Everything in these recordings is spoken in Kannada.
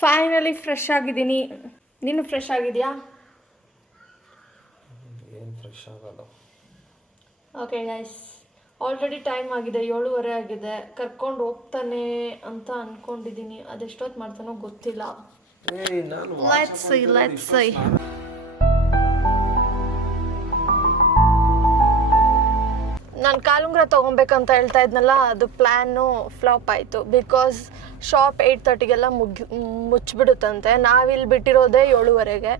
ಫೈನಲಿ ಫ್ರೆಶ್ ಆಗಿದ್ದೀನಿ. ನೀನು ಫ್ರೆಶ್ ಆಗಿದೆಯಾ? ಏನು ಫ್ರೆಶ್ ಆಗೋದು. ಓಕೆ ಗೈಸ್, ಆಲ್ರೆಡಿ ಟೈಮ್ ಆಗಿದೆ, 7:30 ಆಗಿದೆ. ಕರ್ಕೊಂಡು ಹೋಗ್ತಾನೆ ಅಂತ ಅಂದ್ಕೊಂಡಿದ್ದೀನಿ. ಅದೆಷ್ಟೊತ್ತು ಮಾಡ್ತಾನೋ ಗೊತ್ತಿಲ್ಲ. Let's see. ನಾನು ಕಾಲುಂಗ್ರ ತೊಗೊಬೇಕಂತ ಹೇಳ್ತಾ ಇದ್ನಲ್ಲ, ಅದು ಪ್ಲ್ಯಾನು ಫ್ಲಾಪ್ ಆಯಿತು. ಬಿಕಾಸ್ ಶಾಪ್ 8:30ಗೆಲ್ಲ ಮುಚ್ಚಿಬಿಡುತ್ತಂತೆ. ನಾವಿಲ್ಲಿ ಬಿಟ್ಟಿರೋದೇ 7:30ಗೆ.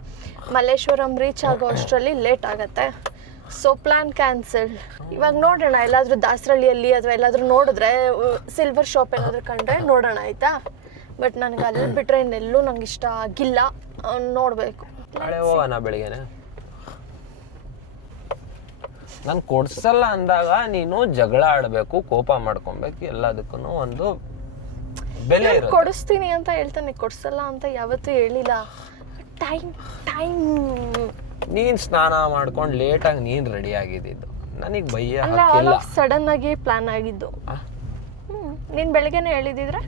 ಮಲ್ಲೇಶ್ವರಂ ರೀಚ್ ಆಗೋ ಅಷ್ಟರಲ್ಲಿ ಲೇಟ್ ಆಗುತ್ತೆ. So plan cancel. ಇವಾಗ ನೋಡೋಣ, ಎಲ್ಲಾದರೂ ದಾಸರಳ್ಳಿಯಲ್ಲಿ ಅಥವಾ ಎಲ್ಲಾದರೂ ನೋಡಿದ್ರೆ ಸಿಲ್ವರ್ ಶಾಪ್ ಏನಾದರೂ ಕಂಡ್ರೆ ನೋಡೋಣ, ಆಯಿತಾ? ಬಟ್ ನನಗೆ ಅಲ್ಲಿ ಬಿಟ್ಟರೆ ಇನ್ನೆಲ್ಲೂ ನಂಗೆ ಇಷ್ಟ ಆಗಿಲ್ಲ. ನೋಡಬೇಕು. ಹೋಗೋಣ ಬೆಳಿಗ್ಗೆನೆ. ನಾನು ಕೊಡ್ಸಲ್ಲ ಅಂದಾಗ ನೀನು ಜಗಳ ಆಡಬೇಕು, ಕೋಪ ಮಾಡ್ಕೊಬೇಕು, ಎಲ್ಲದಕ್ಕೂ ಒಂದು ಬೆಲೆ ಇರುತ್ತೆ. ಕೊಡಿಸ್ತೀನಿ ಅಂತ ಹೇಳ್ತಾನೆ, ಕೊಡ್ಸಲ್ಲ ಅಂತ ಯಾವತ್ತೂ ಹೇಳಿಲ್ಲ. ಟೈಮ್ ನೀನ್ ಸ್ನಾನ ಮಾಡ್ಕೊಂಡು ಲೇಟಾಗಿ ನೀನ್ ರೆಡಿ ಆಗಿದ್ದು, ನನಗೆ ಬಯ್ಯ ಹಾಕಿಲ್ಲ. ಸಡನ್ ಆಗಿ ಪ್ಲಾನ್ ಆಗಿದ್ದು. ನೀನ್ ಬೆಳಗ್ಗೆನೆ ಹೇಳಿದಿದ್ರೆ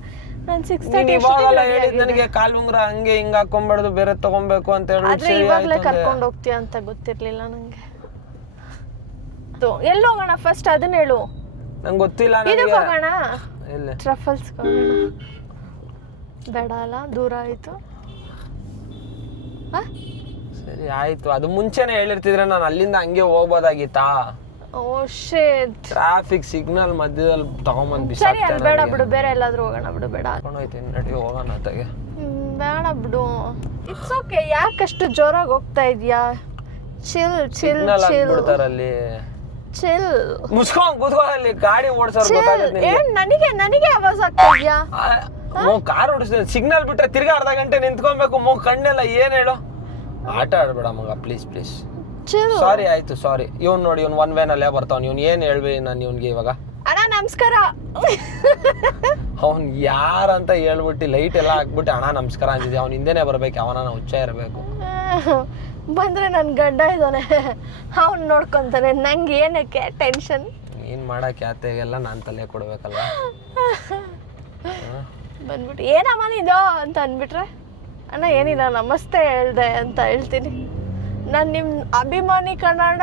ನಾನು 6:30 ಇವಾಗೆಲ್ಲ ಹೇಳಿದ್ ನನಗೆ ಕಾಲುಂಗ್ರ ಹಂಗೆ ಹಿಂಗ ಹಾಕೊಂಡ್ಬಾರ್ದು, ಬೇರೆ ತಗೊಬೇಕು ಅಂತ ಹೇಳಿ ಇವಾಗಲೇ ಕರ್ಕೊಂಡು ಹೋಗ್ತೀಯ ಅಂತ ಗೊತ್ತಿರ್ಲಿಲ್ಲ ನಂಗೆ. ಎಲ್ಲಿ ಹೋಗೋಣ ಫಸ್ಟ್ ಅದನ್ನ ಹೇಳು. ನಂಗೆ ಗೊತ್ತಿಲ್ಲ. ಇದಕ್ಕೆ ಹೋಗೋಣ, ಟ್ರಫಲ್ಸ್ ಹೋಗೋಣ. ಬೇಡ ಅಲ್ಲ, ದೂರ ಆಯ್ತು. ಸರಿ ಆಯ್ತು, ಅದು ಮುಂಚೆನೆ ಹೇಳಿರ್ತಿದ್ರೆ ನಾನು ಅಲ್ಲಿಂದ ಹಂಗೆ ಹೋಗ್ಬೋದಾಗಿತ್ತಾ? ಓ ಶಿಟ್, ಟ್ರಾಫಿಕ್ ಸಿಗ್ನಲ್ ಮಧ್ಯದಲ್ಲಿ ತಗೊಂಬಂದ್ ಸರಿ ಅಲ್ಲಿ ಬೇಡ ಬಿಡು, ಬೇರೆ ಎಲ್ಲಾದ್ರೂ ಹೋಗೋಣ ಬಿಡು. ಬೇಡ ಹೋಯ್ತೀನಿ, ನಡಿ ಹೋಗೋಣ ಅತ್ತಾಗೆ. ಬೇಡ ಬಿಡು, ಇಟ್ಸ್ ಓಕೆ. ಯಾಕಷ್ಟು ಜೋರಾಗಿ ಹೋಗ್ತಾ ಇದೀಯಾ? ಚಿಲ್ ಚಿಲ್ ಚಿಲ್ ಅಲ್ಲಿ ಚಿಲ್. ಮುಸ್ಕೊಂಡ್ ಕೂತ್ಕೊಳ್ಳಿ, ಗಾಡಿ ಓಡಿಸೋರು ಗೊತ್ತಾಗುತ್ತೆ. ನನಗೆ ಆವಾಜ್ ಆಗ್ತಾ ಇದೆಯಾ? ಕಾರ್ ಓಡಿಸ್ತೀನಿ, ಸಿಗ್ನಲ್ ಬಿಟ್ರೆ ತಿರ್ಗಾ ಅರ್ಧ ಗಂಟೆ ನಿಂತ್ಕೊಬೇಕು. ಕಣ್ಣೆಲ್ಲ ಏನ್ ಹೇಳು, ಆಟ ಆಡ್ಬೇಡ ಮಗ, ಪ್ಲೀಸ್ ಪ್ಲೀಸ್. ಸಾರಿ ಆಯ್ತು, ಸಾರಿ. ಇವ್ನು ನೋಡಿ, ಇವ್ನು ಒನ್ ವೇನಲ್ಲೇ ಬರ್ತಾವ್. ಇವ್ನು ಏನ್ ಹೇಳ್ಬಿ ನಾನು ಇವ್ನಿಗೆ ಇವಾಗ? ಅಣ್ಣ ನಮಸ್ಕಾರ. ಅವ್ನ್ ಯಾರಂತ ಹೇಳ್ಬಿಟ್ಟು ಲೈಟ್ ಎಲ್ಲ ಹಾಕ್ಬಿಟ್ಟು ಅಣ್ಣ ನಮಸ್ಕಾರ ಅಂತಿದ್ದೆ. ಅವ್ನ ಹಿಂದೆನೆ ಬರ್ಬೇಕು, ಅವನ ಹುಚ್ಚ ಇರಬೇಕು. ಬಂದ್ರೆ ನನ್ ಗಂಡ ಇದ್ದಾನೆ, ಅವ್ನು ನೋಡ್ಕೊಂತಾನೆ. ನಂಗೆ ಏನಕ್ಕೆ ಟೆನ್ಷನ್? ಏನ್ ಮಾಡಕ್ಕೆ ಆತೆಗೆಲ್ಲ ನಾನ್ ತಲೆ ಕೊಡ್ಬೇಕಲ್ಲ. ಬಂದ್ಬಿಟ್ಟು ಏನಮ್ಮ ನೀನು ಅಂತ ಅಂದ್ಬಿಟ್ರೆ, ಅಣ್ಣ ಏನಿಲ್ಲ ನಮಸ್ತೆ ಹೇಳ್ದೆ ಅಂತ ಹೇಳ್ತೀನಿ. ನಾನು ನಿಮ್ಮ ಅಭಿಮಾನಿ ಕನ್ನಡ.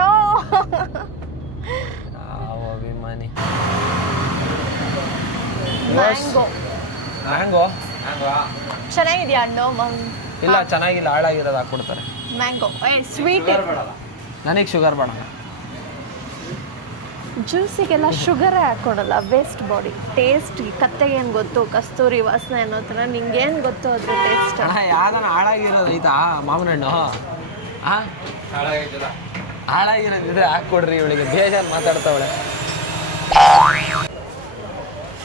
ಅಭಿಮಾನಿ. ಮ್ಯಾಂಗೋ ಚೆನ್ನಾಗಿದ್ಯಾ ಹಣ್ಣು? ಇಲ್ಲ ಚೆನ್ನಾಗಿಲ್ಲ, ಹಾಳಾಗಿರೋದು ಹಾಕ್ಬಿಡ್ತಾರೆ. Mango sweet. ನನಗೆ ಶುಗರ್ ಬೇಡ. ಜ್ಯೂಸಿಗೆಲ್ಲ ಶುಗರೇ ಹಾಕೊಡಲ್ಲ, ವೇಸ್ಟ್ ಬಾಡಿ. ಟೇಸ್ಟ್ ಕತ್ತೆಗೆ ಏನು ಗೊತ್ತು, ಕಸ್ತೂರಿ ವಾಸನೆ ಅನ್ನೋ ಥರ ನಿಂಗೇನು ಗೊತ್ತು ಅದ್ರ ಟೇಸ್ಟ್? ಯಾವ್ದಾನ ಹಾಳಾಗಿರೋದು ಐತಾ ಮಾವಿನ ಹಣ್ಣು? ಹಾಳಾಗಿರೋದಿದ್ರೆ ಹಾಕ್ಕೊಡ್ರಿ, ಇವಳಿಗೆ ಬೇಜಾರು ಮಾತಾಡ್ತಾವಳೆ.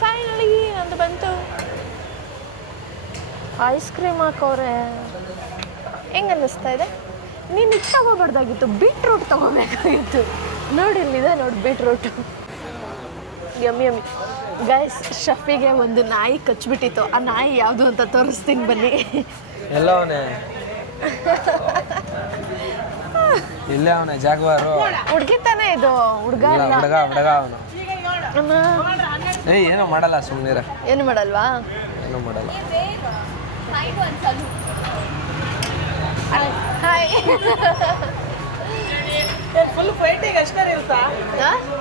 ಫೈನಲಿ ಅಂತ ಬಂತು. ಐಸ್ ಕ್ರೀಮ್ ಹಾಕೋರೆ. ಹೆಂಗೆ ಅನ್ನಿಸ್ತಾ ಇದೆ? ನೀನು ಇದು ತಗೋಬಾರ್ದಾಗಿತ್ತು, ಬೀಟ್ರೂಟ್ ತಗೋಬೇಕಾಗಿತ್ತು. ನೋಡಿ ಇಲ್ಲಿದೆ ನೋಡಿ ಬೀಟ್ರೂಟ್. Yummy yummy. ಗೈಸ್, ಶಫಿಗೆ ಒಂದು ನಾಯಿ ಕಚ್ಬಿಟ್ಟಿತ್ತು. ಆ ನಾಯಿ ಯಾವುದು ಅಂತ ತೋರಿಸ್ತೀನಿ ಬನ್ನಿ. ಎಲ್ಲವನೇ ಇಲ್ಲೇ ಅವನೇ ಜಾಗ್ವಾರು. ಹುಡುಗಿತಾನೆ ಇದು, ಹುಡುಗ ಅವನು. ಏನೋ ಮಾಡಲ್ಲ, ಸುಮ್ಮನಿರ. ಏನು ಮಾಡಲ್ವಾ? ಏನೋ ಮಾಡಲ್ಲ. ಹಾಯ್. ಫುಲ್ ಫೈಟಿಂಗ್ ಅಷ್ಟೇ ರೀಲ್ಸಾ?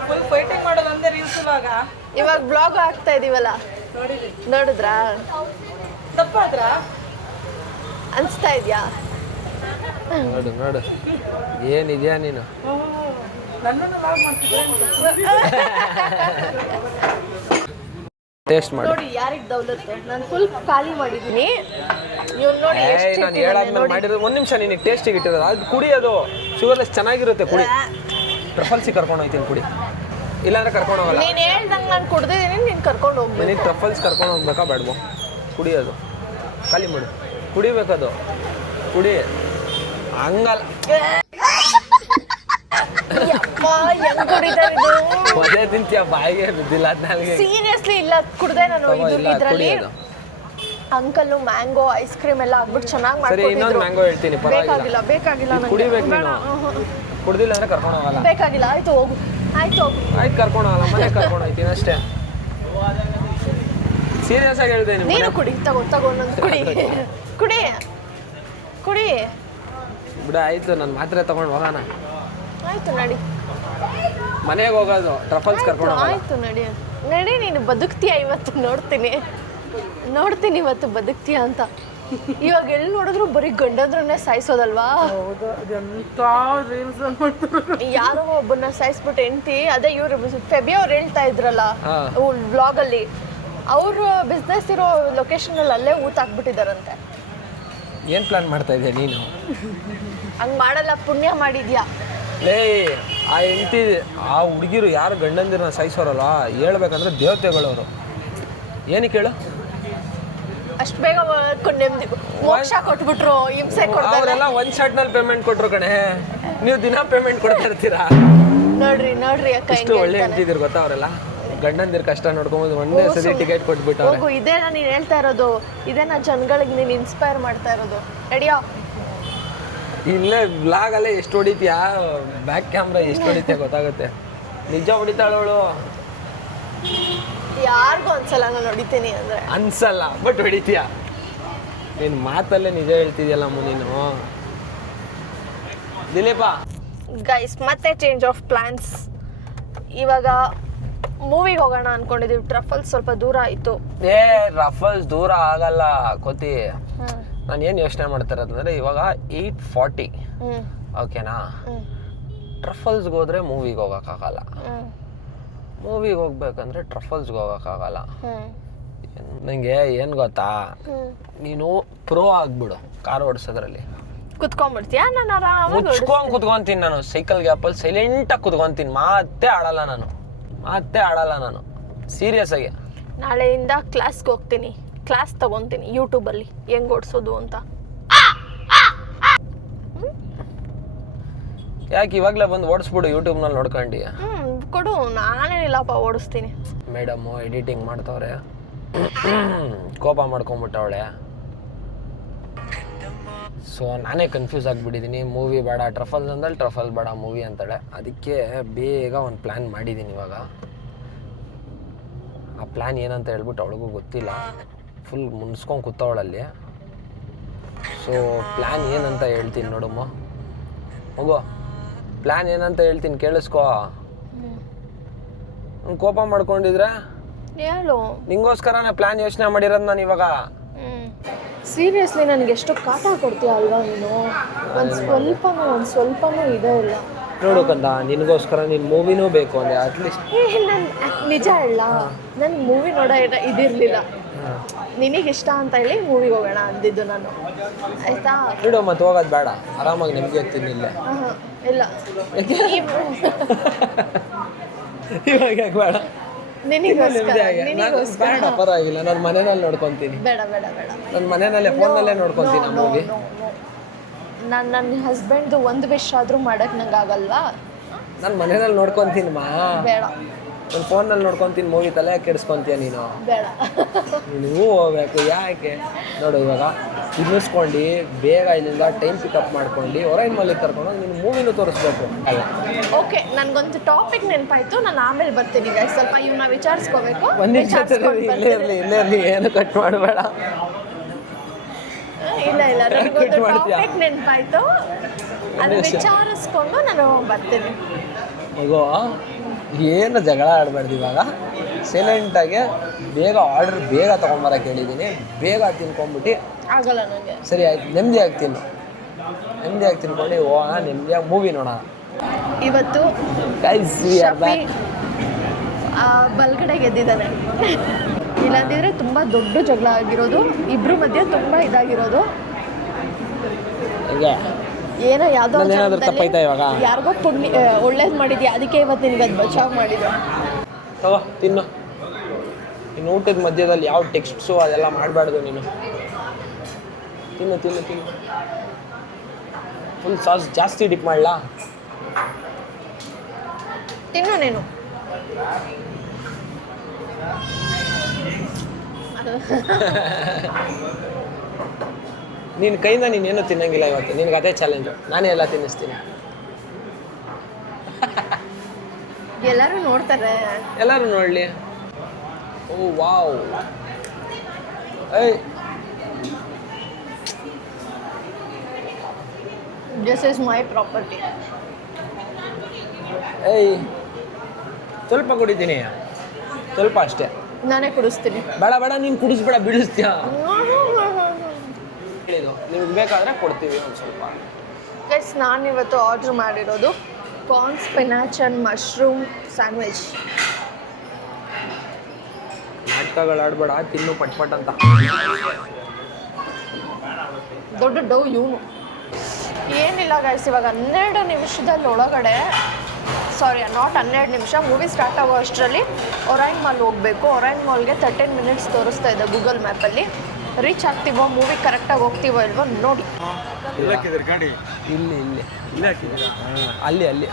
ಫುಲ್ ಫೈಟಿಂಗ್ ಮಾಡೋದು ಒಂದೇ ರೀಲ್ಸ್ ಇವಾಗ ಬ್ಲಾಗ್ ಆಗ್ತಾ ಇದೀವಲ್ಲ, ನೋಡಿದ್ರಾ? ತಪ್ಪಾದ್ರ ಅನ್ಸ್ತಾ ಇದೆಯಾ? ನೋಡು ನೋಡು, ಏನಿದ್ಯಾ ನೀನು? ನನ್ನನ್ನು ಲಾಗ್ ಮಾಡ್ತಿದ್ದೆ. ಟೇಸ್ಟ್ ಮಾಡಿ ನೋಡಿ ಯಾರಿಗೆ ದೌಲತ್ತು. ನಾನು ಫುಲ್ ಖಾಲಿ ಮಾಡಿದ್ದೀನಿ. ಇವ್ನು ನೋಡಿ ಎಷ್ಟು ನಾನು ಹೇಳಾದ್ಮೇಲೆ ಮಾಡಿರೋದು. ಒಂದು ನಿಮಿಷ, ನಿನಗೆ ಟೇಸ್ಟಿಗೆ ಇಟ್ಟಿರೋದು ಅದು ಕುಡಿಯೋದು. ಶುಗರ್ಲೆಸ್ ಚೆನ್ನಾಗಿರುತ್ತೆ, ಕುಡಿ. ಟ್ರಫಲ್ಸಿಗೆ ಕರ್ಕೊಂಡು ಹೋಗ್ತೀನಿ, ಕುಡಿ. ಇಲ್ಲಾಂದ್ರೆ ಕರ್ಕೊಂಡು ಹೋಗಲ್ಲ. ನೀನು ಹೇಳ್ದಂಗೆ ನಾನು ಕುಡ್ದಿದ್ದೀನಿ, ನೀನು ಕರ್ಕೊಂಡು ಹೋಗ್ಬೇಕು. ನಿನಗೆ ಟ್ರಫಲ್ಸ್ ಕರ್ಕೊಂಡು ಹೋಗ್ಬೇಕಾ ಬೇಡವೋ? ಕುಡಿಯೋದು ಖಾಲಿ ಮಾಡು, ಕುಡಿಬೇಕದು, ಕುಡಿ. ಹಂಗಲ್ಲ, ಮಜೆ ತಿಂತೀಯ, ಬಾಯಿಗೆ ಬಿದ್ದಿಲ್ಲ. ಸೀರಿಯಸ್ಲಿ ಇಲ್ಲ, ಕುಡ್ದೆ ನಾನು. ಇದರಲ್ಲಿ ಅಂಕಲ್ ಮ್ಯಾಂಗೋ ಐಸ್ ಕ್ರೀಮ್ ಎಲ್ಲ ಹಾಕ್ಬಿಟ್ಟು ಚೆನ್ನಾಗಿ ಮಾಡ್ಕೊಟ್ಟಿದ್ರು. ಇನ್ನೊಂದು ಮ್ಯಾಂಗೋ ಹೇಳ್ತೀನಿ, ಬೇಕಾಗಿಲ್ಲ ಬೇಕಾಗಿಲ್ಲ ನನಗೆ. ಕುಡಿಬೇಕು ನೀನು, ಕುಡ್ದಿಲ್ಲ ಅಂದ್ರೆ ಕರ್ಕೊಂಡು ಹೋಗಲ್ಲ. ಬೇಕಾಗಿಲ್ಲ, ಆಯ್ತು ಹೋಗು. ಆಯ್ತು ಕರ್ಕೊಂಡು ಹೋಗಲ್ಲ, ಮನೆಗೆ ಕರ್ಕೊಂಡು ಹೋಗ್ತೀನಿ ಅಷ್ಟೇ. ಸೀರಿಯಸ್ ಆಗಿ ಹೇಳ್ದೆ. ನೀನು ಕುಡಿ, ತಗೋ ನಂದು ಕುಡಿ. ಕುಡಿ. ಬಿಡ ಆಯ್ತು, ನಾನು ಮಾತ್ರೆ ತಗೊಂಡು ಹೋಗೋಣ. ಆಯ್ತು ನಡಿ. ಮನೆಗೆ ಹೋಗೋದು, ಟ್ರಫಲ್ಸ್ ಕರ್ಕೊಂಡು ಹೋಗೋಣ. ಆಯ್ತು ನಡಿ. ನಡಿ, ನೀನು ಬದುಕ್ತೀಯ ಇವತ್ತು. ನೋಡ್ತೀನಿ ಇವತ್ತು ಬದುಕ್ತೀಯ ಅಂತ. ಇವಾಗ ಎಲ್ಲಿ ನೋಡಿದ್ರು ಬರೀ ಗಂಡಂದ್ರನ್ನೇ ಸಾಯಿಸೋದಲ್ವಾ? ಯಾರೋ ಒಬ್ಬನ್ನ ಸಾಯಿಸ್ಬಿಟ್ಟು ಹೆಂಡ್ತಿ, ಅದೇ ಇವ್ರು ಫೆಬಿ ಅವ್ರು ಹೇಳ್ತಾ ಇದ್ರಲ್ಲ ವ್ಲಾಗ್ ಅಲ್ಲಿ, ಅವ್ರ ಬಿಸ್ನೆಸ್ ಇರೋ ಲೊಕೇಶನ್ ಅಲ್ಲಿ ಅಲ್ಲೇ ಊಟ ಹಾಕ್ಬಿಟ್ಟಿದಾರಂತೆ. ಏನ್ ಪ್ಲಾನ್ ಮಾಡ್ತಾ ಇದ್ದೆ ನೀನು? ಹಂಗ್ ಮಾಡಲ್ಲ, ಪುಣ್ಯ ಮಾಡಿದ್ಯಾ. ಲೇ ಆ ಹೆಂಡತಿ, ಆ ಹುಡುಗಿರು ಯಾರು ಗಂಡಂದಿರನ್ನ ಸಾಯಿಸೋರಲ್ಲ, ಹೇಳ್ಬೇಕಂದ್ರೆ ದೇವತೆಗಳವರು. ಏನಕ್ಕೆ ಹೇಳು? ಅಷ್ಟು ಬೇಗ ನೆಮ್ಮದಿ ಮೋಕ್ಷ ಕೊಟ್ಬಿಟ್ರು, ಹಿಂಸೆ ಕೊಡ್ತಾರೆ. ಅವರೆಲ್ಲ ಒಂದ್ ಶಾಟ್ ನಲ್ಲಿ ಪೇಮೆಂಟ್ ಕೊಟ್ರು ಕಣೆ, ನೀವು ದಿನ ಪೇಮೆಂಟ್ ಕೊಡ್ತಾ ಇರ್ತೀರಾ. ನೋಡ್ರಿ ಅಕ್ಕ, ಇಷ್ಟು ಒಳ್ಳೆ ಹೆಂಡತಿದ್ರು ಗೊತ್ತಾ ಅವರೆಲ್ಲ. ಗಂಡಂದಿರ ಕಷ್ಟ ನೋಡ್ಕೊಂಬೋದು, ಒಂದೇ ಸರಿ ಟಿಕೆಟ್ ಕೊಟ್ಬಿಟ್ಟು. ಹೋಗು, ಇದೇನಾ ನೀನು ಹೇಳ್ತಾ ಇರೋದು? ಇದೇನಾ ಜನಗಳಿಗೆ ನೀನು ಇನ್ಸ್ಪೈರ್ ಮಾಡ್ತಾ ಇರೋದು? ರೆಡಿಯಾ? ಇಲ್ಲೇ ಬ್ಲಾಗ್ ಅಲ್ಲೇ ಎಷ್ಟು ಹೊಡಿತೀಯಾ, ಬ್ಯಾಕ್ ಕ್ಯಾಮ್ರಾ ಎಷ್ಟು ಹೊಡಿತೀಯ ಗೊತ್ತಾಗುತ್ತೆ. ನಿಜ ಹೊಡಿತಾಳವಳು. ಯಾರಿಗೂ ಅನ್ಸಲ್ಲ ನಾನು ಹೊಡಿತೀನಿ ಅಂದ್ರೆ. ಅನ್ಸಲ್ಲ, ಬಟ್ ಹೊಡಿತೀಯ. ನೀನು ಮಾತಲ್ಲೇ ನಿಜ ಹೇಳ್ತಿದ್ಯಲ್ಲ ನೀನು. ದಿಲೀಪ ಗೈಸ್, ಮತ್ತೆ ಚೇಂಜ್ ಆಫ್ ಪ್ಲಾನ್ಸ್. ಇವಾಗ ಮೂವಿಗೆ ಹೋಗೋಣ ಅನ್ಕೊಂಡಿದೀವಿ. ಟ್ರಫಲ್ಸ್ ಸ್ವಲ್ಪ ದೂರ ಆಯಿತು. ರಫಲ್ಸ್ ದೂರ ಆಗಲ್ಲ ಕೋತಿ. ನಾನು ಏನು ಯೋಚನೆ ಮಾಡ್ತಾ ಇರೋದಂದ್ರೆ, ಇವಾಗ 8:40 ಓಕೆನಾ? ಟ್ರಫಲ್ಸ್ಗೆ ಹೋದ್ರೆ ಮೂವಿಗೆ ಹೋಗೋಕ್ಕಾಗಲ್ಲ. ಮೂವಿಗೆ ಹೋಗ್ಬೇಕಂದ್ರೆ ಟ್ರಫಲ್ಸ್ಗೆ ಹೋಗೋಕ್ಕಾಗಲ್ಲ. ನನಗೆ ಏನು ಗೊತ್ತಾ, ನೀನು ಪ್ರೋ ಆಗ್ಬಿಡು ಕಾರ್ ಓಡಿಸೋದ್ರಲ್ಲಿ. ಕುತ್ಕೊಂಡ್ಬಿಡ್ತೀಯಾ? ನಾನು ಆರಾಮಾಗಿ ಮುಚ್ಕೊಂಡು ಕುತ್ಕೊಂತೀನಿ. ನಾನು ಸೈಕಲ್ ಗ್ಯಾಪಲ್ಲಿ ಸೈಲೆಂಟಾಗಿ ಕುತ್ಕೊಂತೀನಿ. ಮಾತೇ ಆಡಲ್ಲ ನಾನು ಸೀರಿಯಸ್ ಆಗಿ. ನಾಳೆಯಿಂದ ಕ್ಲಾಸ್ಗೆ ಹೋಗ್ತೀನಿ, ಕ್ಲಾಸ್ ತಗೊಂತೀನಿ ಯೂಟ್ಯೂಬಲ್ಲಿ ಹೆಂಗ್ ಓಡಿಸೋದು ಅಂತ. ಯಾಕೆ ಇವಾಗಲೇ ಬಂದು ಓಡಿಸ್ಬಿಡು ಯೂಟ್ಯೂಬ್ನಲ್ಲಿ ನೋಡ್ಕೊಂಡು. ಕೊಡು, ನಾನೇನಿಲ್ಲಪ್ಪ ಓಡಿಸ್ತೀನಿ. ಮೇಡಮ್ಮು ಎಡಿಟಿಂಗ್ ಮಾಡ್ತವ್ರೆ, ಕೋಪ ಮಾಡ್ಕೊಂಬಿಟ್ಟವಳೆ. ಸೊ ನಾನೇ ಕನ್ಫ್ಯೂಸ್ ಆಗಿಬಿಟ್ಟಿದ್ದೀನಿ. ಮೂವಿ ಬೇಡ ಟ್ರಫಲ್ಸ್ ಅಂದಲ್ಲಿ, ಟ್ರಫಲ್ ಬೇಡ ಮೂವಿ ಅಂತಾಳೆ. ಅದಕ್ಕೆ ಬೇಗ ಒಂದು ಪ್ಲ್ಯಾನ್ ಮಾಡಿದ್ದೀನಿ. ಇವಾಗ ಆ ಪ್ಲ್ಯಾನ್ ಏನಂತ ಹೇಳ್ಬಿಟ್ಟು ಅವಳಿಗೂ ಗೊತ್ತಿಲ್ಲ. ಫುಲ್ ಮುನ್ಸ್ಕೊಂಡು ಕೂತವಳಲ್ಲಿ. ಸೊ ಪ್ಲ್ಯಾನ್ ಏನಂತ ಹೇಳ್ತೀನಿ ನೋಡಮ್ಮ. ಮಗು, ಪ್ಲ್ಯಾನ್ ಏನಂತ ಹೇಳ್ತೀನಿ ಕೇಳಿಸ್ಕೋ. ಕೋಪ ಮಾಡ್ಕೊಂಡಿದ್ರೆ ಹೇಳು. ನಿಂಗೋಸ್ಕರನೇ ಪ್ಲ್ಯಾನ್ ಯೋಚನೆ ಮಾಡಿರೋದು ನಾನು ಇವಾಗ. ಸೀರಿಯಸ್ಲಿ ನನಗೆ ಎಷ್ಟು ಕಾಟ ಕೊಡ್ತೀಯ ಅಲ್ವಾ ನೀನು? ಒಂದು ಸ್ವಲ್ಪನೂ ಇದೇ ಇಲ್ಲ ನೋಡು ಕಂದ. ನಿನಗೋಸ್ಕರ ನೀನು ಮೂವಿನೂ ಬೇಕು ಅಂದರೆ ಅಟ್ಲೀಸ್ಟ್. ನಾನು ನಿಜ ಹೇಳ, ನನಗೆ ಮೂವಿ ನೋಡೋ ಇದಿರಲಿಲ್ಲ. ನಿನಗಿಷ್ಟ ಅಂತ ಹೇಳಿ ಮೂವಿಗೆ ಹೋಗೋಣ ಅಂದಿದ್ದು ನಾನು. ಆಯ್ತಾ? ಬಿಡು, ಮತ್ತೆ ಹೋಗೋದು ಬೇಡ, ಆರಾಮಾಗಿ ನಿಮಗೆ ಹೋಗ್ತೀನಿ ಇಲ್ಲೇ. ಇಲ್ಲ, ಇವಾಗ ಯಾಕೆ ಬೇಡ? ನಿನಗೋಸ್ಕರ ಪರವಾಗಿಲ್ಲ, ನಾನು ಮನೆಯಲ್ಲಿ ನೋಡ್ಕೊತೀನಿ. ಬೇಡ, ನನ್ನ ಮನೆಯಲ್ಲೇ ಫೋನಲ್ಲೇ ನೋಡ್ಕೊತೀನಿ ಆ ಮೂವಿ. ನನ್ನ ಹಸ್ಬೆಂಡ್ದು ಒಂದು ವಿಶ್ ಆದರೂ ಮಾಡೋಕ್ಕೆ ನಂಗೆ ಆಗಲ್ವಾ? ನಾನು ಮನೆಯಲ್ಲಿ ನೋಡ್ಕೊತೀನಿ ಮಾ. ಬೇಡ, ನಾನು ಫೋನಲ್ಲಿ ನೋಡ್ಕೊತೀನಿ ಮೂವಿ. ತಲೆ ಕೆಡಿಸ್ಕೊತೀಯ ನೀನು? ಬೇಡ. ನೀನು ಹೋಗ್ಬೇಕು. ಯಾಕೆ ನೋಡು, ಇವಾಗ ತಿನ್ನಿಸ್ಕೊಂಡು ಬೇಗ ಇಲ್ಲಿಂದ ಟೈಮ್ ಪಿಕಪ್ ಮಾಡ್ಕೊಂಡು ಹೊರಗಿನ ಮಲ್ಲಿಗೆ ಕರ್ಕೊಂಡು ನೀನು ಮೂವಿನೂ ತೋರಿಸ್ಬೇಕು ಅಲ್ಲ? ಓಕೆ, ನನಗೊಂದು ಟಾಪಿಕ್ ನೆನಪಾಯ್ತು, ನಾನು ಆಮೇಲೆ ಬರ್ತೀನಿ. ಸ್ವಲ್ಪ ಇವನ್ನ ವಿಚಾರಿಸ್ಕೋಬೇಕು. ಇಲ್ಲೇ ಇರಲಿ, ಏನು ಕಟ್ ಮಾಡಬೇಡ. ಇಲ್ಲ, ನನಗೊಂದು ಟಾಪಿಕ್ ನೆನಪಾಯ್ತು, ಅದು ವಿಚಾರಿಸ್ಕೊಂಡು ನಾನು ಬರ್ತೀನಿ. ಮಗು, ಏನು ಜಗಳ ಆಡಬಾರ್ದು ಇವಾಗ. ಸೈಲೆಂಟಾಗಿ ಬೇಗ ಆರ್ಡರ್ ಬೇಗ ತೊಗೊಂಬರಕ್ಕೆ ಹೇಳಿದ್ದೀನಿ. ಬೇಗ ತಿನ್ಕೊಂಬಿಟ್ಟು ಆಗಲ್ಲ ನನಗೆ. ಸರಿ ಆಯ್ತು, ನೆಮ್ಮದಿಯಾಗಿ ತಿನ್ಕೊಂಡು ಹೋಗೋಣ, ನೆಮ್ಮದಿಯಾಗಿ ಮೂವಿ ನೋಡೋಣ. ಇವತ್ತು ಬಲ್ಗಡೆ ಗೆದ್ದಿದ್ದಾನೆ. ಇಲ್ಲಾಂದಿದ್ರೆ ತುಂಬ ದೊಡ್ಡ ಜಗಳ ಆಗಿರೋದು, ಇಬ್ರು ಮಧ್ಯೆ ತುಂಬ ಇದಾಗಿರೋದು. ಏನೋ ಯಾವುದೋ ಯಾರಿಗೋ ಒಳ್ಳೇದು ಮಾಡಿದ್ಯಾ, ಅದಕ್ಕೆ ಇವತ್ತು ನಿನಗೆ ಅದು ಬಚಾವ್ ಮಾಡಿದೆ. ತಗೋ ತಿನ್ನು. ಇನ್ನು ಊಟದ ಮಧ್ಯದಲ್ಲಿ ಯಾವ ಟೆಕ್ಸ್ಟ್ಸು ಅದೆಲ್ಲ ಮಾಡಬಾರ್ದು ನೀನು. ತಿನ್ನು. ಫುಲ್ ಸಾಸ್ ಜಾಸ್ತಿ ಡಿಪ್ ಮಾಡಲಾ? ತಿನ್ನು ನೀನು. ನಿನ್ನ ಕೈಯಿಂದ ನೀನೇನು ತಿನ್ನಂಗಿಲ್ಲ ಇವತ್ತು. ನಿನಗೆ ಅದೇ ಚಾಲೆಂಜು. ನಾನೇ ಎಲ್ಲ ತಿನ್ನಿಸ್ತೀನಿ. ಎಲ್ಲರೂ ನೋಡ್ತಾರೆ. ಎಲ್ಲರೂ ನೋಡಲಿ. ಓ ವಾವ್. ಏಯ್ ದಿಸ್ ಇಸ್ ಮೈ ಪ್ರಾಪರ್ಟಿ. ಏಯ್ ಸ್ವಲ್ಪ ಕುಡಿತೀನಿ, ಸ್ವಲ್ಪ ಅಷ್ಟೇ. ನಾನೇ ಕುಡಿಸ್ತೀನಿ. ಬೇಡ ಬೇಡ, ನೀನು ಕುಡಿಸ್ಬೇಡ, ಬೀಳಿಸ್ತೀಯ. ನಿಮ್ಗೆ ಬೇಕಾದರೆ ಕೊಡ್ತೀವಿ ಒಂದು ಸ್ವಲ್ಪ. ಗೈಸ್, ನಾನಿವತ್ತು ಆರ್ಡ್ರ್ ಮಾಡಿರೋದು corn spinach and mushroom sandwich. ನಾಟಕಗಳು ಆಡ್ಬೇಡ, ತಿನ್ನು ಪಟ್ ಪಟ್ ಅಂತ. ದೊಡ್ಡ ಡವ್ ಇವನು. ಏನಿಲ್ಲ ಗೈಸ್, ಇವಾಗ 12 ನಿಮಿಷದಲ್ಲಿ ಒಳಗಡೆ, ಸಾರಿ ನಾಟ್ 12 ನಿಮಿಷ, ಮೂವಿ ಸ್ಟಾರ್ಟ್ ಆಗೋ ಅಷ್ಟರಲ್ಲಿ ಒರೈನ್ ಮಾಲ್ ಹೋಗಬೇಕು. ಒರೈನ್ ಮಾಲ್ಗೆ 13 ಮಿನಿಟ್ಸ್ ತೋರಿಸ್ತಾ ಇದೆ ಗೂಗಲ್ ಮ್ಯಾಪಲ್ಲಿ. ರೀಚ್ ಆಗ್ತೀವೋ, ಮೂವಿ ಕರೆಕ್ಟಾಗಿ ಹೋಗ್ತೀವೋ ಇಲ್ವೋ ನೋಡಿ. ಗಾಡಿ ಇಲ್ಲಿ ಇಲ್ಲಿ ಇಲ್ಲಿ ಹಾಕಿದ್ದೀರಾ? ಅಲ್ಲಿ ಅಲ್ಲಿ.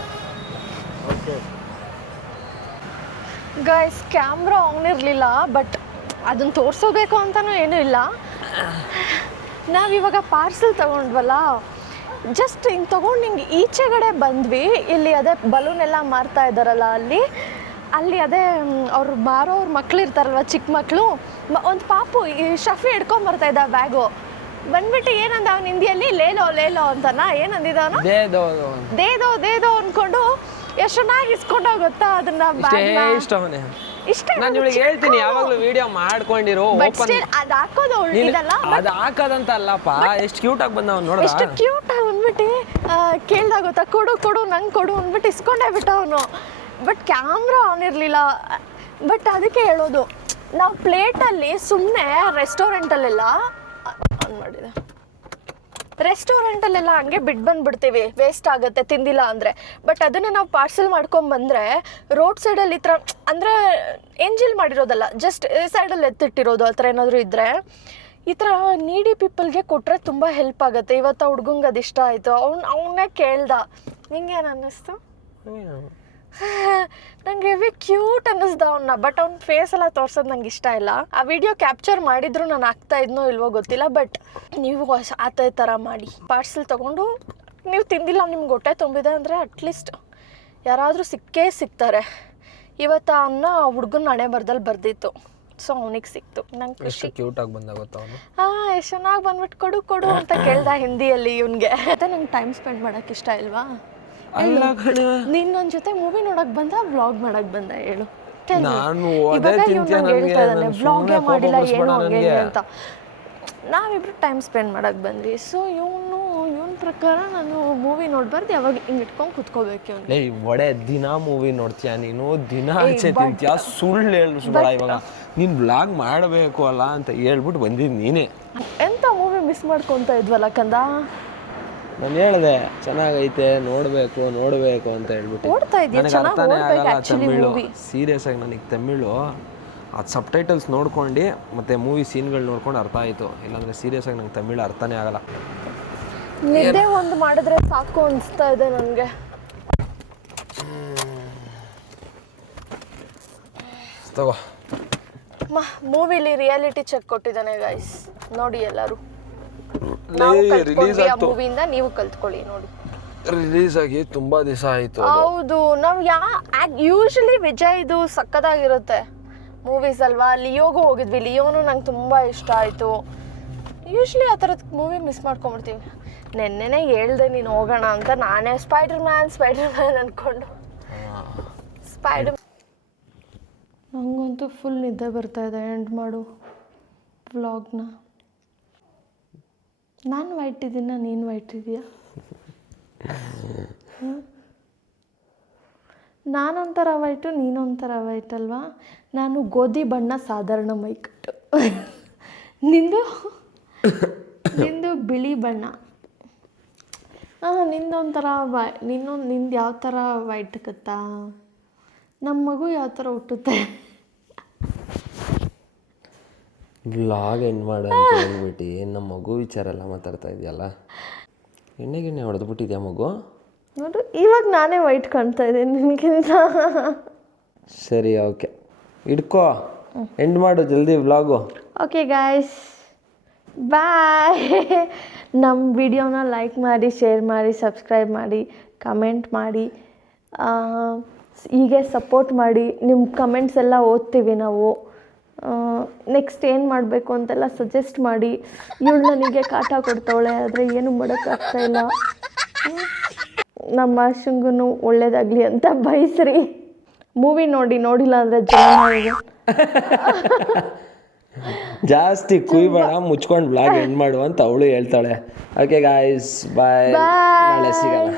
ಗೈಸ್, ಕ್ಯಾಮ್ರಾ ಆನ್ ಇರಲಿಲ್ಲ, ಬಟ್ ಅದನ್ನು ತೋರಿಸೋಬೇಕು ಅಂತಲೂ ಏನೂ ಇಲ್ಲ. ನಾವಿವಾಗ ಪಾರ್ಸೆಲ್ ತೊಗೊಂಡ್ವಲ್ಲ, ಜಸ್ಟ್ ಹಿಂಗೆ ತೊಗೊಂಡು ಹಿಂಗೆ ಈಚೆಗಡೆ ಬಂದ್ವಿ. ಇಲ್ಲಿ ಅದೇ ಬಲೂನ್ ಎಲ್ಲ ಮಾರ್ತಾ ಇದ್ದಾರಲ್ಲ, ಅಲ್ಲಿ ಅದೇ ಅವ್ರು ಮಾರೋವ್ರ ಮಕ್ಳು ಇರ್ತಾರಲ್ವ, ಚಿಕ್ಕ ಮಕ್ಕಳು. ಒಂದು ಪಾಪು ಈ ಶಫಿ ಹಿಡ್ಕೊಂಬರ್ತಾ ಇದ್ದ ಬ್ಯಾಗು. ಬಂದ್ಬಿಟ್ಟು ಏನಂದ ಅವ್ನು ಹಿಂದಿಯಲ್ಲಿ, ಲೇಲೋ ಲೇಲೋ ಅಂತನ ಏನಂದಿದ ಅವನು, ದೇದೋ ದೇದೋ ಅಂದ್ಕೊಂಡು ಎಷ್ಟು ಚೆನ್ನಾಗಿ ಇಸ್ಕೊಂಡೋಗಿ ಗೊತ್ತಾ ಅದನ್ನ. ಇಷ್ಟ ನಾನು ಇವಳಿಗೆ ಹೇಳ್ತೀನಿ, ಯಾವಾಗಲೂ ವಿಡಿಯೋ ಮಾಡ್ಕೊಂಡಿರೋ ಓಪನ್ ಅದು ಹಾಕೋದು ಒಳ್ಳೆದಲ್ಲ. ಅದು ಹಾಕೋದಂತ ಅಲ್ಲಪ್ಪ, ಎಷ್ಟು ಕ್ಯೂಟ್ ಆಗಿ ಬಂದ ಅವ್ನು. ನೋಡ ಎಷ್ಟು ಕ್ಯೂಟ್ ಆಗಿ ಬಂದ್ಬಿಟ್ಟು ಕೇಳ್ದಾಗ ಗೊತ್ತಾ, ಕೊಡು ಕೊಡು ನಂಗೆ ಕೊಡು ಅಂದ್ಬಿಟ್ಟು ಇಸ್ಕೊಂಡೇ ಬಿಟ್ಟ ಅವನು. ಬಟ್ ಕ್ಯಾಮ್ರಾ ಆನ್ ಇರಲಿಲ್ಲ. ಬಟ್ ಅದಕ್ಕೆ ಹೇಳೋದು, ನಾವು ಪ್ಲೇಟಲ್ಲಿ ಸುಮ್ಮನೆ ರೆಸ್ಟೋರೆಂಟಲ್ಲೆಲ್ಲ ಆನ್ ಮಾಡಿದೆ, ರೆಸ್ಟೋರೆಂಟಲ್ಲೆಲ್ಲ ಹಂಗೆ ಬಿಟ್ಟು ಬಂದುಬಿಡ್ತೀವಿ, ವೇಸ್ಟ್ ಆಗುತ್ತೆ ತಿಂದಿಲ್ಲ ಅಂದರೆ. ಬಟ್ ಅದನ್ನೇ ನಾವು ಪಾರ್ಸೆಲ್ ಮಾಡ್ಕೊಂಬಂದರೆ ರೋಡ್ ಸೈಡಲ್ಲಿ ಈ ಥರ, ಅಂದರೆ ಎಂಜಿಲ್ ಮಾಡಿರೋದಲ್ಲ, ಜಸ್ಟ್ ಈ ಸೈಡಲ್ಲಿ ಎತ್ತಿಟ್ಟಿರೋದು, ಆ ಥರ ಏನಾದರೂ ಇದ್ದರೆ ಈ ಥರ ನೀಡಿ ಪೀಪಲ್ಗೆ ಕೊಟ್ಟರೆ ತುಂಬ ಹೆಲ್ಪ್ ಆಗುತ್ತೆ. ಇವತ್ತು ಹುಡ್ಗಂಗೆ ಅದು ಇಷ್ಟ ಆಯಿತು. ಅವನ್ನೇ ಕೇಳ್ದ, ನಿಂಗೇನು ಅನ್ನಿಸ್ತು? ನಂಗೆ ಹೆವಿ ಕ್ಯೂಟ್ ಅನ್ನಿಸ್ದ ಅವನ್ನ. ಬಟ್ ಅವ್ನ ಫೇಸ್ ಎಲ್ಲ ತೋರ್ಸೋದು ನಂಗೆ ಇಷ್ಟ ಇಲ್ಲ. ಆ ವಿಡಿಯೋ ಕ್ಯಾಪ್ಚರ್ ಮಾಡಿದ್ರು ನಾನು ಆಗ್ತಾ ಇದ್ನೋ ಇಲ್ವೋ ಗೊತ್ತಿಲ್ಲ. ಬಟ್ ನೀವು ಅದೇ ಥರ ಮಾಡಿ ಪಾರ್ಸೆಲ್ ತೊಗೊಂಡು, ನೀವು ತಿಂದಿಲ್ಲ, ನಿಮ್ಗೆ ಹೊಟ್ಟೆ ತುಂಬಿದೆ ಅಂದರೆ ಅಟ್ಲೀಸ್ಟ್ ಯಾರಾದರೂ ಸಿಗ್ತಾರೆ. ಇವತ್ತು ಅನ್ನ ಹುಡ್ಗನ ಹಣೆ ಬರ್ದಲ್ಲಿ ಬರ್ದಿತ್ತು, ಸೊ ಅವನಿಗೆ ಸಿಕ್ತು. ನಂಗೆ ಖುಷಿ. ಕ್ಯೂಟಾಗಿ ಬಂದ ಗೊತ್ತಾ ಅವನು. ಎಷ್ಟು ಚೆನ್ನಾಗಿ ಬಂದ್ಬಿಟ್ಟು ಕೊಡು ಕೊಡು ಅಂತ ಕೇಳ್ದ ಹಿಂದಿಯಲ್ಲಿ ಇವನಿಗೆ. ಮತ್ತೆ ನಂಗೆ ಟೈಮ್ ಸ್ಪೆಂಡ್ ಮಾಡೋಕ್ಕೆ ಇಷ್ಟ ಇಲ್ವಾ? ನೀನ್ ನನ್ನ ಜೊತೆ ಮೂವಿ ನೋಡಕ್ ಬಂದ, ವ್ಲಾಗ್ ಮಾಡಕ್ ಬಂದ? ಹೇಳು. ವ್ಲಾಗೇ ಮಾಡಿಲ್ಲ ಏನು ಹಂಗೆ ಅಂತ. ನಾವಿಬ್ರು ಟೈಮ್ ಸ್ಪೆಂಡ್ ಮಾಡಕ್ ಬಂದ್ವಿ. ಸೊ ಇವನ್ ಪ್ರಕಾರ ನಾನು ಮೂವಿ ನೋಡ್ಬಾರ್ದು, ಯಾವಾಗ ಹಿಂಗೆ ಇಟ್ಕೊಂಡು ಕುತ್ಕೋಬೇಕು. ಒಡೆ ದಿನ ಮೂವಿ ನೋಡ್ತೀಯ ನೀನು, ದಿನ ಆಚೆ ತಿಂತೀಯ, ಸುಳ್ಳು ಹೇಳು ಸುಳ್ಳ. ಇವಾಗ ನೀನು ವ್ಲಾಗ್ ಮಾಡಬೇಕು ಅಲ್ಲ ಅಂತ ಹೇಳ್ಬಿಟ್ಟು ಬಂದಿದ್ದು ನೀನೇ. ಎಂತ ಮೂವಿ ಮಿಸ್ ಮಾಡ್ಕೊತ ಇದ್ವಲ್ಲ ಕಂದ. ನಾನು ಹೇಳಿದೆ ಚೆನ್ನಾಗೈತೆ, ನೋಡಬೇಕು ಅಂತ ಹೇಳ್ಬಿಟ್ಟು. ನನಗೆ ಅರ್ಥನೇ ಆಗಲ್ಲ ತಮಿಳು, ಸೀರಿಯಸ್ ಆಗಿ ನನಗೆ ತಮಿಳು. ಅದು ಸಬ್ ಟೈಟಲ್ಸ್ ನೋಡ್ಕೊಂಡು ಮತ್ತು ಮೂವಿ ಸೀನ್ಗಳು ನೋಡ್ಕೊಂಡು ಅರ್ಥ ಆಯಿತು. ಇಲ್ಲಾಂದರೆ ಸೀರಿಯಸ್ ಆಗಿ ನಂಗೆ ತಮಿಳು ಅರ್ಥನೇ ಆಗಲ್ಲ. ನಿದ್ದೆ ಒಂದು ಮಾಡಿದ್ರೆ ಸಾಕು ಅನಿಸ್ತಾ ಇದೆ ನನಗೆ. ತಗೋ, ಮೂವಿಲಿ ರಿಯಾಲಿಟಿ ಚೆಕ್ ಕೊಟ್ಟಿದ್ದಾನೆ ಗೈಸ್, ನೋಡಿ ಎಲ್ಲರೂ. ನಾವು ಕಲ್ತ್ಕೊಂಡ್ವಿ ಆ ಮೂವಿಯಿಂದ, ನೀವು ಕಲ್ತ್ಕೊಳ್ಳಿ ನೋಡಿ. ರಿಲೀಸ್ ಆಗಿ ತುಂಬಾ ದಿವಸ ಆಯಿತು. ಹೌದು, ನಾವು ಯೂಶಲಿ ವಿಜಯ್ದು ಸಕ್ಕತ್ತಾಗಿರುತ್ತೆ ಮೂವೀಸ್ ಅಲ್ವಾ. ಲಿಯೋಗೂ ಹೋಗಿದ್ವಿ, ಲಿಯೋನು ನಂಗೆ ತುಂಬ ಇಷ್ಟ ಆಯಿತು. ಯೂಶ್ವಲಿ ಆ ಥರದ ಮೂವಿ ಮಿಸ್ ಮಾಡ್ಕೊಂಬಿಡ್ತೀವಿ. ನೆನ್ನೆನೇ ಹೇಳ್ದೆ ನೀನು ಹೋಗೋಣ ಅಂತ, ನಾನೇ ಸ್ಪೈಡರ್ ಮ್ಯಾನ್ ಅಂದ್ಕೊಂಡು ನಂಗಂತೂ ಫುಲ್ ನಿದ್ದೆ ಬರ್ತಾಯಿದೆ. ಎಂಡ್ ಮಾಡು ವ್ಲಾಗ್ನ. ನಾನು ವೈಟ್ ಇದ್ದೀನ, ನೀನು ವೈಟ್ ಇದೆಯಾ? ನಾನೊಂಥರ ವೈಟು, ನೀನೊಂಥರ ವೈಟ್ ಅಲ್ವಾ? ನಾನು ಗೋಧಿ ಬಣ್ಣ ಸಾಧಾರಣ ಮೈಕಟ್ಟು, ನಿಂದು ಬಿಳಿ ಬಣ್ಣ. ನಿಂದೊಂಥರ ನಿಂದು ಯಾವ ಥರ ವೈಟ್ ಗೊತ್ತಾ? ನಮ್ಮ ಮಗು ಯಾವ ಥರ ಹುಟ್ಟುತ್ತೆ. ವ್ಲಾಗ್ ಎಂಡ್ ಮಾಡು ಅಂತ ಹೇಳ್ಬಿಟ್ಟು ನಮ್ಮ ಮಗು ವಿಚಾರ ಎಲ್ಲ ಮಾತಾಡ್ತಾ ಇದೆಯಲ್ಲ. ಎಣ್ಣೆ ಹೊಡೆದ್ಬಿಟ್ಟಿದ್ಯಾ ಮಗು? ನೋಡು, ಇವಾಗ ನಾನೇ ವೈಟ್ ಕಾಣ್ತಾ ಇದ್ದೀನಿ ನಿನಗಿಂತ. ಸರಿ, ಓಕೆ, ಇಡ್ಕೋ, ಎಂಡ್ ಮಾಡು ಜಲ್ದಿ ವ್ಲಾಗು. ಓಕೆ ಗಾಯ್ಸ್, ಬಾಯ್. ನಮ್ಮ ವಿಡಿಯೋನ ಲೈಕ್ ಮಾಡಿ, ಶೇರ್ ಮಾಡಿ, ಸಬ್ಸ್ಕ್ರೈಬ್ ಮಾಡಿ, ಕಮೆಂಟ್ ಮಾಡಿ, ಹೀಗೆ ಸಪೋರ್ಟ್ ಮಾಡಿ. ನಿಮ್ಮ ಕಮೆಂಟ್ಸ್ ಎಲ್ಲ ಓದ್ತೀವಿ ನಾವು. ನೆಕ್ಸ್ಟ್ ಏನು ಮಾಡಬೇಕು ಅಂತೆಲ್ಲ ಸಜೆಸ್ಟ್ ಮಾಡಿ. ಇವಳು ನನಗೆ ಕಾಟ ಕೊಡ್ತಾವಳೆ, ಆದರೆ ಏನು ಮಾಡೋಕ್ಕಾಗ್ತಾಯಿಲ್ಲ. ನಮ್ಮ ಆಶಂಗೂ ಒಳ್ಳೇದಾಗಲಿ ಅಂತ ಬಯಸ್ರಿ. ಮೂವಿ ನೋಡಿಲ್ಲ ಅಂದರೆ ಜನ ಜಾಸ್ತಿ ಕುಯ್ಬೇಡ, ಮುಚ್ಕೊಂಡು ಬ್ಲಾಗ್ ಎಂಡ್ ಮಾಡು ಅಂತ ಅವಳು ಹೇಳ್ತಾಳೆ. ಓಕೆ ಗಾಯ್ಸ್, ಬಾಯ್, ನಾಳೆ ಸಿಗೋಣ.